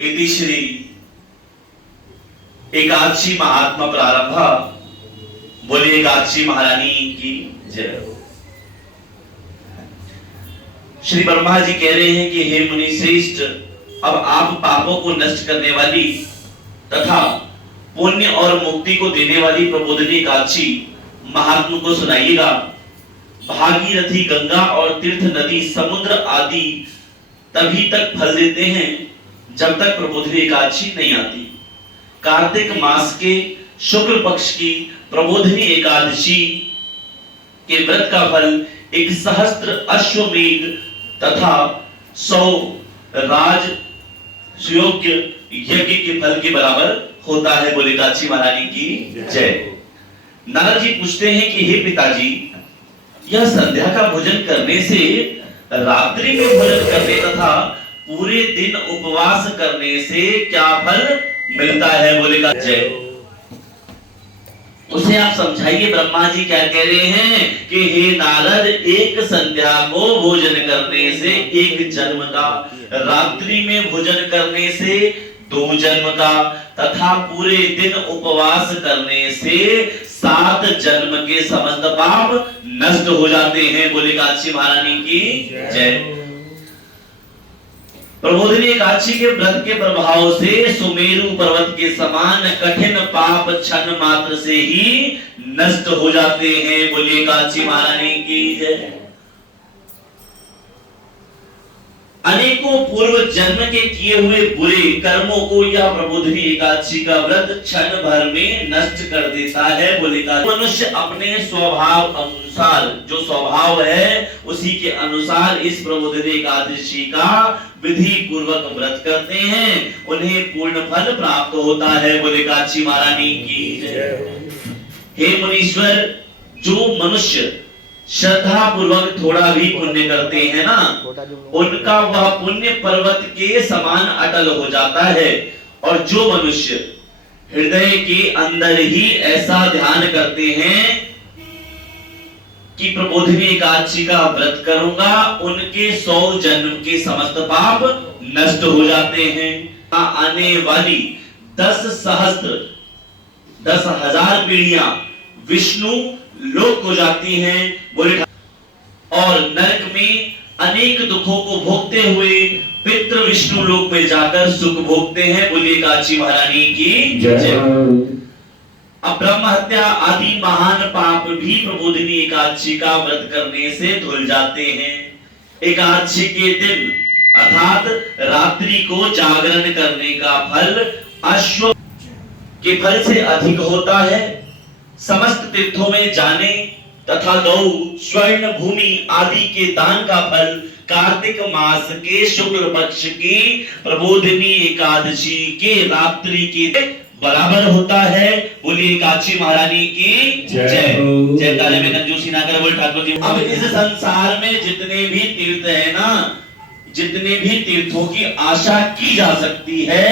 इति श्री एकादशी महात्मा प्रारंभ। बोलिए एकादशी महारानी की जय। श्री ब्रह्मा जी कह रहे हैं कि हे मुनि श्रेष्ठ, अब आप पापों को नष्ट करने वाली तथा पुण्य और मुक्ति को देने वाली प्रबोधिनी एकादशी महात्मा को सुनाइएगा। भागीरथी, गंगा और तीर्थ नदी, समुद्र आदि तभी तक फल देते हैं जब तक प्रबोधिनी एकादशी नहीं आती। कार्तिक मास के शुक्ल पक्ष की प्रबोधिनी एकादशी के व्रत का फल 1 सहस्त्र अश्वमेध तथा 100 राज सुयोग्य यज्ञ के फल के बराबर होता है। बोले एकादशी महारानी की जय। नारद जी पूछते हैं कि हे पिताजी, यह संध्या का भोजन करने से रात्रि में भोजन करने तथा पूरे दिन उपवास करने से क्या फल मिलता है? बोले का जय। उसे आप समझाइए। ब्रह्मा जी क्या कह रहे हैं कि हे नारद, एक संध्या को भोजन करने से 1 जन्म का, रात्रि में भोजन करने से 2 जन्म का तथा पूरे दिन उपवास करने से 7 जन्म के समस्त पाप नष्ट हो जाते हैं। बोले एकादशी महारानी की जय। प्रबोधिनी एकादशी के व्रत के प्रभाव से सुमेरु पर्वत के समान कठिन पाप क्षण मात्र से ही नष्ट हो जाते हैं। बोलिए एकादशी महारानी की जय। अनेकों पूर्व जन्म के किए हुए बुरे कर्मों को यह प्रबोधिनी एकादशी का व्रत क्षण भर में नष्ट कर देता है। बोले मनुष्य अपने स्वभाव अनुसार, जो स्वभाव है उसी के अनुसार इस प्रबोधिनी एकादशी का विधि पूर्वक व्रत करते हैं, उन्हें पूर्ण फल प्राप्त होता है। बोले एकादशी महारानी की जय। हे मुनीश्वर, जो मनुष्य श्रद्धा पूर्वक थोड़ा भी पुण्य करते हैं ना, उनका वह पुण्य पर्वत के समान अटल हो जाता है। और जो मनुष्य हृदय के अंदर ही ऐसा ध्यान करते हैं कि प्रबोधिनी एकादशी का व्रत करूंगा, उनके 100 जन्म के समस्त पाप नष्ट हो जाते हैं। आने वाली 10 सहस्त्र 10,000 पीढ़ियां विष्णु लोक हो जाती हैं। बोले और नरक में अनेक दुखों को भोगते हुए पितृ विष्णु लोक में जाकर सुख भोगते हैं। बोलिए एकादशी महारानी की जय। अब ब्रह्म हत्या आदि महान पाप भी प्रबोधिनी एकादशी का व्रत करने से धुल जाते हैं। एकादशी के दिन अर्थात रात्रि को जागरण करने का फल अश्व के फल से अधिक होता है। समस्त तीर्थों में जाने तथा गौ, स्वर्ण, भूमि आदि के दान का फल कार्तिक मास के शुक्ल पक्ष की प्रबोधिनी एकादशी के रात्रि के बराबर होता है। बोलिए एकादशी महारानी की जय। जय काले में कंजूसी ना करे। बोले ठाकुर जी, अब इस संसार में जितने भी तीर्थ है ना, जितने भी तीर्थों की आशा की जा सकती है,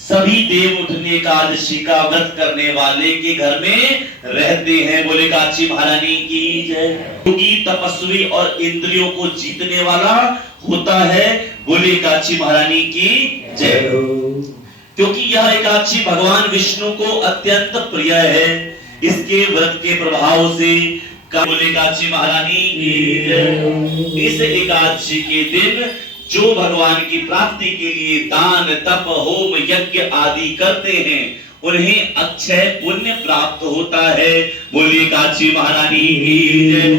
सभी देव उठनी एकादशी का व्रत करने वाले के घर में रहते हैं। बोले एकादशी महारानी की जय। योगी, तपस्वी और इंद्रियों को जीतने वाला होता है। बोले एकादशी महारानी की जय। क्योंकि यह एकादशी भगवान विष्णु को अत्यंत प्रिय है। इसके व्रत के प्रभाव से बोले एकादशी महारानी की जय। इस एकादशी के दिन जो भगवान की प्राप्ति के लिए दान, तप, होम, यज्ञ आदि करते हैं, उन्हें अक्षय पुण्य प्राप्त होता है। बोलिए एकादशी महारानी की जय।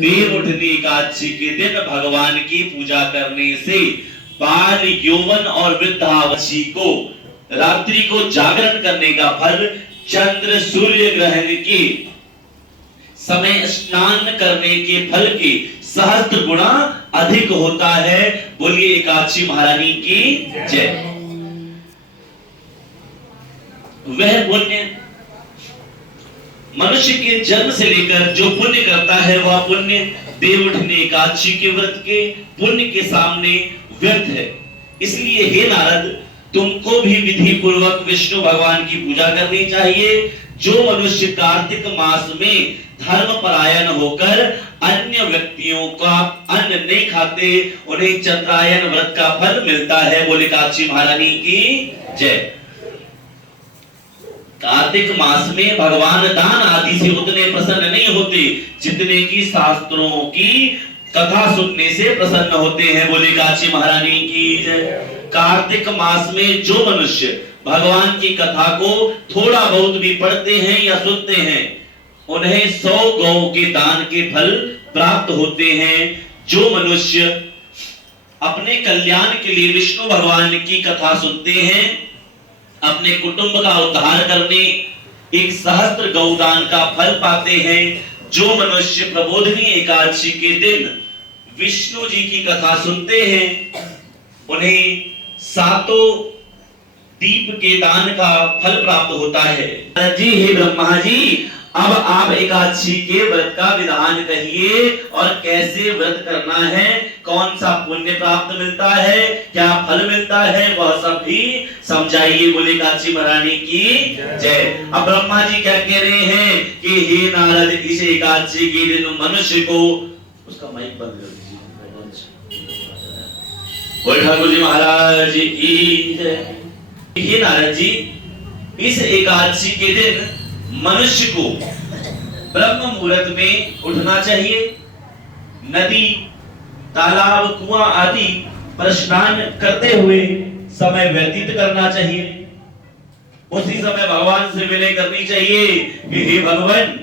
देव उठनी एकादशी के दिन भगवान की पूजा करने से बाल, यौवन और वृद्धावस्था को रात्रि को जागरण करने का फल चंद्र सूर्य ग्रहण के समय स्नान करने के फल के सहस्त्र गुणा अधिक होता है। बोलिए एकादशी महारानी की जय। वह पुण्य मनुष्य के जन्म से लेकर जो पुण्य करता है, वह पुण्य देव उठनी एकादशी के व्रत के पुण्य के सामने व्यर्थ है। इसलिए हे नारद, तुमको भी विधि पूर्वक विष्णु भगवान की पूजा करनी चाहिए। जो मनुष्य कार्तिक मास में धर्म परायण होकर अन्य व्यक्तियों का अन्न नहीं खाते उन्हें चंद्रायन व्रत का फल मिलता है। बोले काशी महारानी की जय। कार्तिक मास में भगवान दान आदि से उतने प्रसन्न नहीं होते जितने की शास्त्रों की कथा सुनने से प्रसन्न होते हैं। बोले काशी महारानी की जय। कार्तिक मास में जो मनुष्य भगवान की कथा को थोड़ा बहुत भी पढ़ते हैं या सुनते हैं उन्हें 100 गौ के दान के फल प्राप्त होते हैं। जो मनुष्य अपने कल्याण के लिए विष्णु भगवान की कथा सुनते हैं अपने कुटुंब का उद्धार करने एक सहस्त्र गौदान का फल पाते हैं। जो मनुष्य प्रबोधिनी एकादशी के दिन विष्णु जी की कथा सुनते हैं उन्हें 7 दीप के दान का फल प्राप्त होता है। जी हे ब्रह्मा जी, अब आप एकादशी के व्रत का विधान कहिए और कैसे व्रत करना है, कौन सा पुण्य प्राप्त मिलता है, क्या फल मिलता है, वह सब भी समझाइए। बोले काशी महारानी की जय। अब ब्रह्मा जी क्या कह रहे हैं कि हे नारद, इस एकादशी के दिन मनुष्य को, उसका माइक बंद कर दीजिए। बोले ठाकुर जी महाराज की जय। हे नारद जी, इस एकादशी के दिन मनुष्य को ब्रह्म मुहूर्त में उठना चाहिए, नदी तालाब कुआं आदि पर स्नान करते हुए समय व्यतीत करना चाहिए। उसी समय भगवान से विनय करनी चाहिए कि हे भगवान,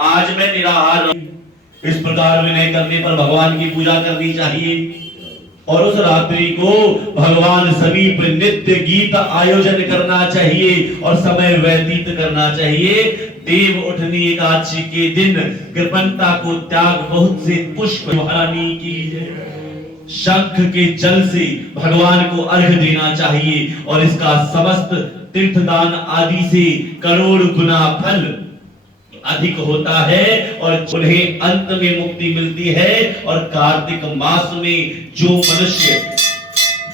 आज मैं निराहार हूं। इस प्रकार विनय करने पर भगवान की पूजा करनी चाहिए और उस रात्रि को भगवान समीप नित्य गीत आयोजन करना चाहिए और समय व्यतीत करना चाहिए। देव उठनी एकादशी के दिन कृपणता को त्याग बहुत से पुष्प महारानी की शंख के जल से भगवान को अर्घ्य देना चाहिए और इसका समस्त तीर्थदान आदि से करोड़ गुना फल अधिक होता है और उन्हें अंत में मुक्ति मिलती है। और कार्तिक मास में जो मनुष्य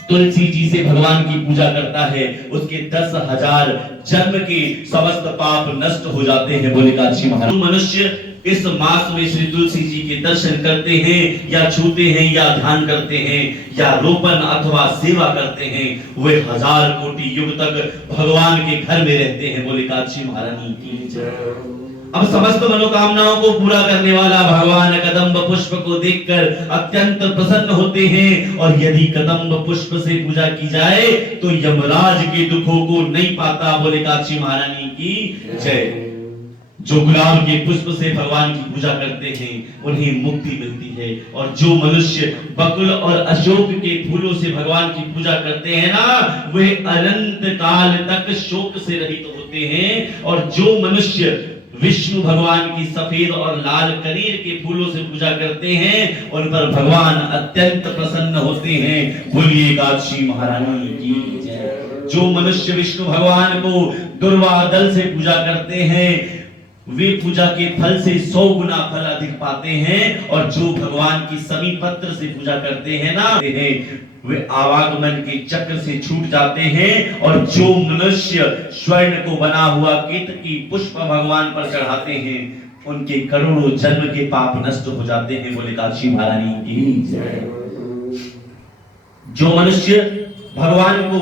तुलसी जी से भगवान की पूजा करता है उसके 10,000 जन्म के समस्त पाप नष्ट हो जाते हैं। बोले काशी महाराज। मनुष्य इस मास में श्री तुलसी जी के दर्शन करते हैं या छूते हैं या ध्यान करते हैं या रोपण अथवा सेवा करते हैं, वे 1000 कोटि युग तक भगवान के घर में रहते हैं। बोले काशी महारानी की जय। अब समस्त मनोकामनाओं को पूरा करने वाला भगवान कदम्ब पुष्प को देखकर अत्यंत प्रसन्न होते हैं और यदि कदम्ब पुष्प से पूजा की जाए तो यमराज के दुखों को नहीं पाता। बोले काशी महारानी की जय। जो गुलाब के पुष्प से भगवान की पूजा करते हैं उन्हें मुक्ति मिलती है और जो मनुष्य बकुल और अशोक के फूलों से भगवान की पूजा करते हैं ना, वे अनंत काल तक शोक से रहित होते हैं। और जो मनुष्य विष्णु भगवान की सफेद और लाल कनेर के फूलों से पूजा करते हैं उन पर भगवान अत्यंत प्रसन्न होते हैं। बोलिए काशी महारानी की जय। जो मनुष्य विष्णु भगवान को दुर्वा दल से पूजा करते हैं वे पूजा के फल से 100 गुना फल अधिक पाते हैं और जो भगवान की समी पत्र से पूजा करते हैं ना, वे आवागमन के चक्र से छूट जाते हैं। और जो मनुष्य स्वर्ण को बना हुआ केतकी पुष्प भगवान पर चढ़ाते हैं उनके करोड़ों जन्म के पाप नष्ट हो जाते हैं। बोले काशी महारानी की जय। जो मनुष्य भगवान को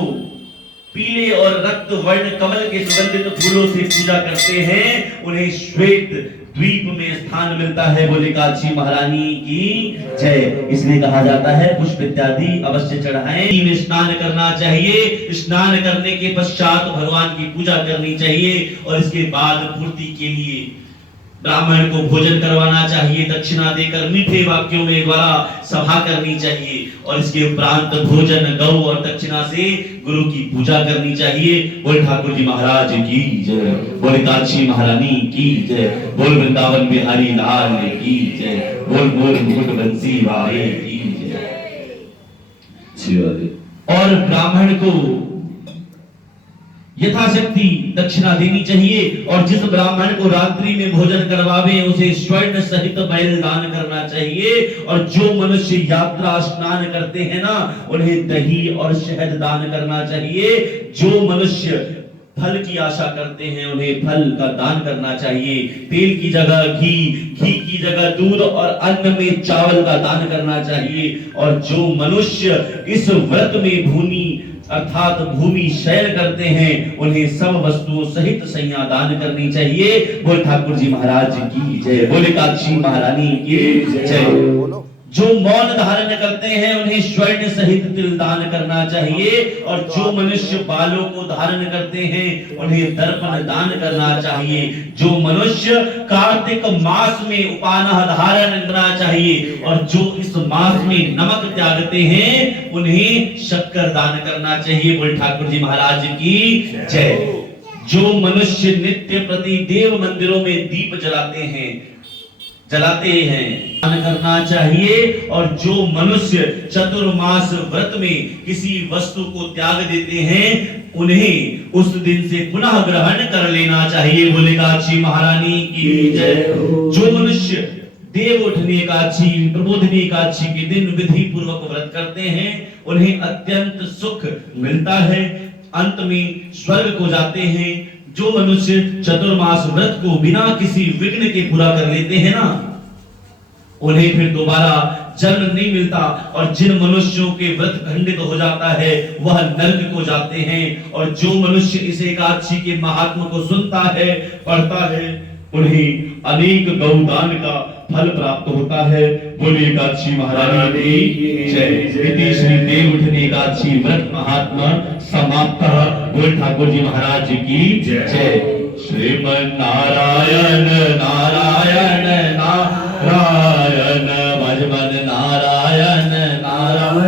पीले और रक्त वर्ण कमल के सुगंधित फूलों से पूजा करते हैं उन्हें श्वेत द्वीप में स्थान मिलता है। बोले काशी महारानी की जय। इसलिए कहा जाता है पुष्प इत्यादि अवश्य चढ़ाएं। में स्नान करना चाहिए, स्नान करने के पश्चात भगवान की पूजा करनी चाहिए और इसके बाद पूर्ति के लिए ब्राह्मण को भोजन करवाना चाहिए, दक्षिणा देकर मीठे वाक्यों में द्वारा सभा करनी चाहिए और इसके उपरांत भोजन गौ और दक्षिणा से गुरु की पूजा करनी चाहिए। बोल ठाकुर जी महाराज की जय। बोल काशी महारानी की जय। बोल वृंदावन बिहारी लाल की जय। बोल बोल मुकुट बंसी वाले की जय। और ब्राह्मण को यथाशक्ति दक्षिणा देनी चाहिए और जिस ब्राह्मण को रात्रि में भोजन करवावे उसे स्वर्ण सहित बैल दान करना चाहिए। और जो मनुष्य यात्रा स्नान करते हैं ना उन्हें दही और शहद दान करना चाहिए। जो मनुष्य फल की आशा करते हैं उन्हें फल का दान करना चाहिए। तेल की जगह घी, घी की जगह दूध और अन्न में चावल का दान करना चाहिए। और जो मनुष्य इस व्रत में भूमि अर्थात भूमि शयन करते हैं उन्हें सब वस्तुओं सहित सैया दान करनी चाहिए। बोल ठाकुर जी महाराज की जय, बोले काक्षी महारानी की जय। जो मौन धारण करते हैं उन्हें स्वर्ण सहित तिल दान करना चाहिए। और जो मनुष्य बालों को धारण करते हैं उन्हें दर्पण दान करना चाहिए। जो मनुष्य कार्तिक मास में उपानह धारण करना चाहिए। और जो इस मास में नमक त्यागते हैं उन्हें शक्कर दान करना चाहिए। बोल ठाकुर जी महाराज की जय। जो मनुष्य नित्य प्रति देव मंदिरों में दीप जलाते हैं दान करना चाहिए। और जो मनुष्य चतुर्मास व्रत में किसी वस्तु को त्याग देते हैं उन्हें उस दिन से पुनः ग्रहण कर लेना चाहिए। बोले काक्षी महारानी की जय। जो मनुष्य देव उठनी एकादशी, प्रबोधनी एकादशी के दिन विधि पूर्वक व्रत करते हैं उन्हें अत्यंत सुख मिलता है, अंत में स्वर्ग को जाते हैं। जो मनुष्य चतुर्मास व्रत को बिना किसी विघ्न के पूरा कर लेते हैं ना उन्हें फिर दोबारा जन्म नहीं मिलता। और जिन मनुष्यों के व्रत खंडित हो जाता है वह नरक को जाते हैं। और जो मनुष्य इस एकादशी के महात्म को सुनता है, पढ़ता है, उन्हें अनेक गौदान का फल प्राप्त होता है। बोलिए एकादशी महारानी की जय। श्री देव उठनी एकादशी व्रत महात्मा समाप्त। बोल ठाकुर जी महाराज की जय। श्रीमन नारायण नारायण नारायण